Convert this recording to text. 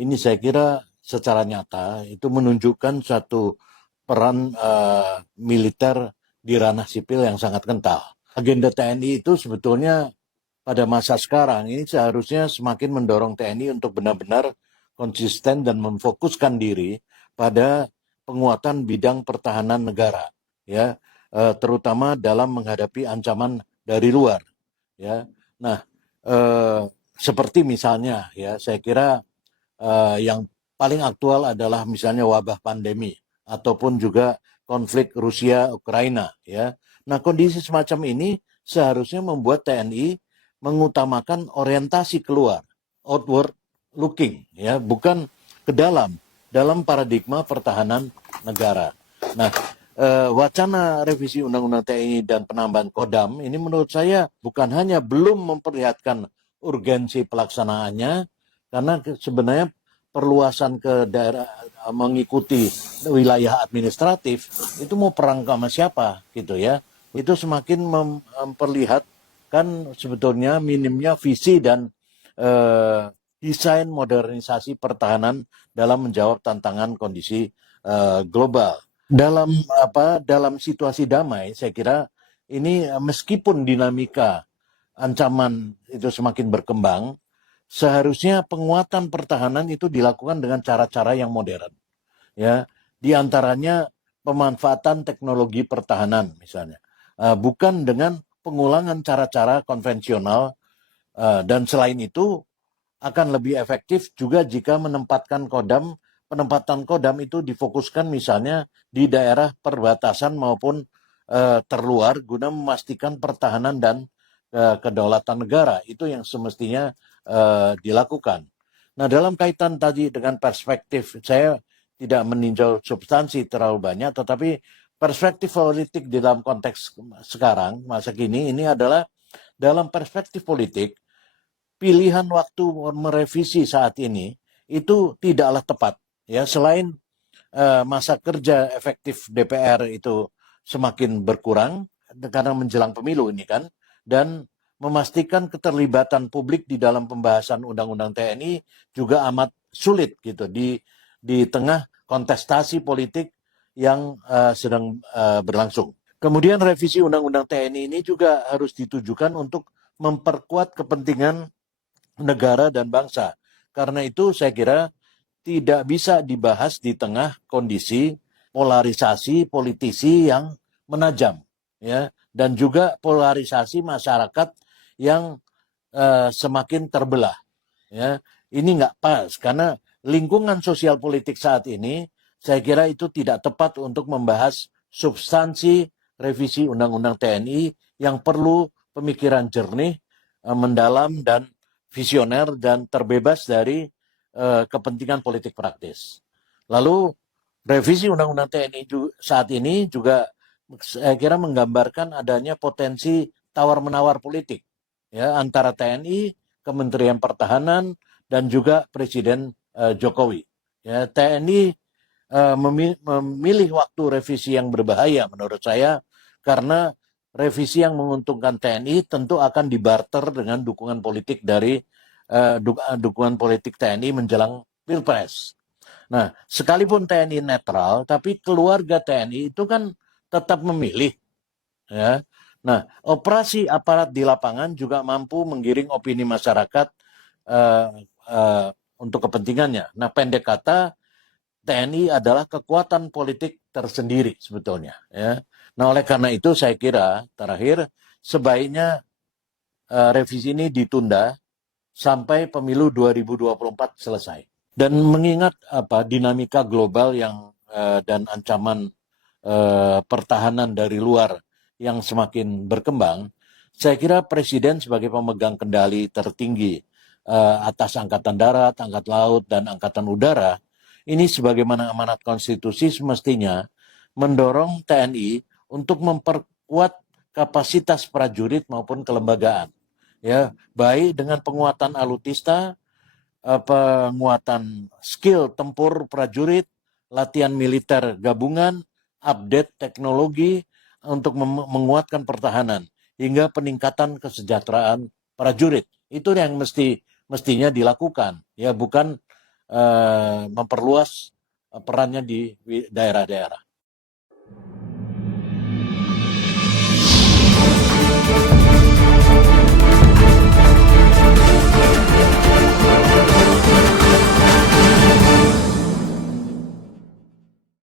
ini saya kira secara nyata itu menunjukkan satu peran militer di ranah sipil yang sangat kental. Agenda TNI itu sebetulnya pada masa sekarang ini seharusnya semakin mendorong TNI untuk benar-benar konsisten dan memfokuskan diri pada penguatan bidang pertahanan negara, ya, terutama dalam menghadapi ancaman dari luar, ya. Nah, eh, seperti misalnya, ya, saya kira yang paling aktual adalah misalnya wabah pandemi ataupun juga konflik Rusia Ukraina, ya. Nah, kondisi semacam ini seharusnya membuat TNI mengutamakan orientasi keluar, outward looking, ya, bukan ke dalam paradigma pertahanan negara. Nah, wacana revisi Undang-Undang TNI dan penambahan Kodam ini menurut saya bukan hanya belum memperlihatkan urgensi pelaksanaannya, karena sebenarnya perluasan ke daerah mengikuti wilayah administratif itu mau perang sama siapa gitu ya, itu semakin memperlihatkan sebetulnya minimnya visi dan desain modernisasi pertahanan dalam menjawab tantangan kondisi global. Dalam situasi damai saya kira ini meskipun dinamika ancaman itu semakin berkembang, seharusnya penguatan pertahanan itu dilakukan dengan cara-cara yang modern, ya. Di antaranya pemanfaatan teknologi pertahanan misalnya, bukan dengan pengulangan cara-cara konvensional, dan selain itu akan lebih efektif juga jika penempatan kodam itu difokuskan misalnya di daerah perbatasan maupun terluar guna memastikan pertahanan dan kedaulatan negara. Itu yang semestinya dilakukan. Nah, dalam kaitan tadi dengan perspektif, saya tidak meninjau substansi terlalu banyak, tetapi perspektif politik di dalam konteks sekarang, masa kini, ini adalah dalam perspektif politik, pilihan waktu merevisi saat ini itu tidaklah tepat. Ya, selain masa kerja efektif DPR itu semakin berkurang karena menjelang pemilu ini kan, dan memastikan keterlibatan publik di dalam pembahasan Undang-Undang TNI juga amat sulit gitu di tengah kontestasi politik yang sedang berlangsung. Kemudian revisi Undang-Undang TNI ini juga harus ditujukan untuk memperkuat kepentingan negara dan bangsa. Karena itu saya kira tidak bisa dibahas di tengah kondisi polarisasi politisi yang menajam, ya, dan juga polarisasi masyarakat yang semakin terbelah, ya. Ini nggak pas karena lingkungan sosial politik saat ini saya kira itu tidak tepat untuk membahas substansi revisi Undang-Undang TNI yang perlu pemikiran jernih, mendalam dan visioner dan terbebas dari kepentingan politik praktis. Lalu revisi Undang-Undang TNI saat ini juga saya kira menggambarkan adanya potensi tawar-menawar politik, ya, antara TNI, Kementerian Pertahanan, dan juga Presiden Jokowi. Ya, TNI memilih waktu revisi yang berbahaya menurut saya, karena revisi yang menguntungkan TNI tentu akan dibarter dengan dukungan politik dari dukungan politik TNI menjelang Pilpres. Nah, sekalipun TNI netral, tapi keluarga TNI itu kan tetap memilih, ya. Nah, operasi aparat di lapangan juga mampu menggiring opini masyarakat uh, uh, untuk kepentingannya. Nah, pendek kata, TNI adalah kekuatan politik tersendiri sebetulnya, ya. Nah, oleh karena itu saya kira terakhir sebaiknya revisi ini ditunda sampai pemilu 2024 selesai. Dan mengingat dinamika global yang dan ancaman pertahanan dari luar yang semakin berkembang, saya kira Presiden sebagai pemegang kendali tertinggi atas Angkatan Darat, Angkatan Laut, dan Angkatan Udara, ini sebagaimana amanat konstitusi semestinya mendorong TNI untuk memperkuat kapasitas prajurit maupun kelembagaan, ya, baik dengan penguatan alutsista, penguatan skill tempur prajurit, latihan militer gabungan, update teknologi untuk menguatkan pertahanan, hingga peningkatan kesejahteraan prajurit. Itu yang mestinya dilakukan, ya, bukan memperluas perannya di daerah-daerah.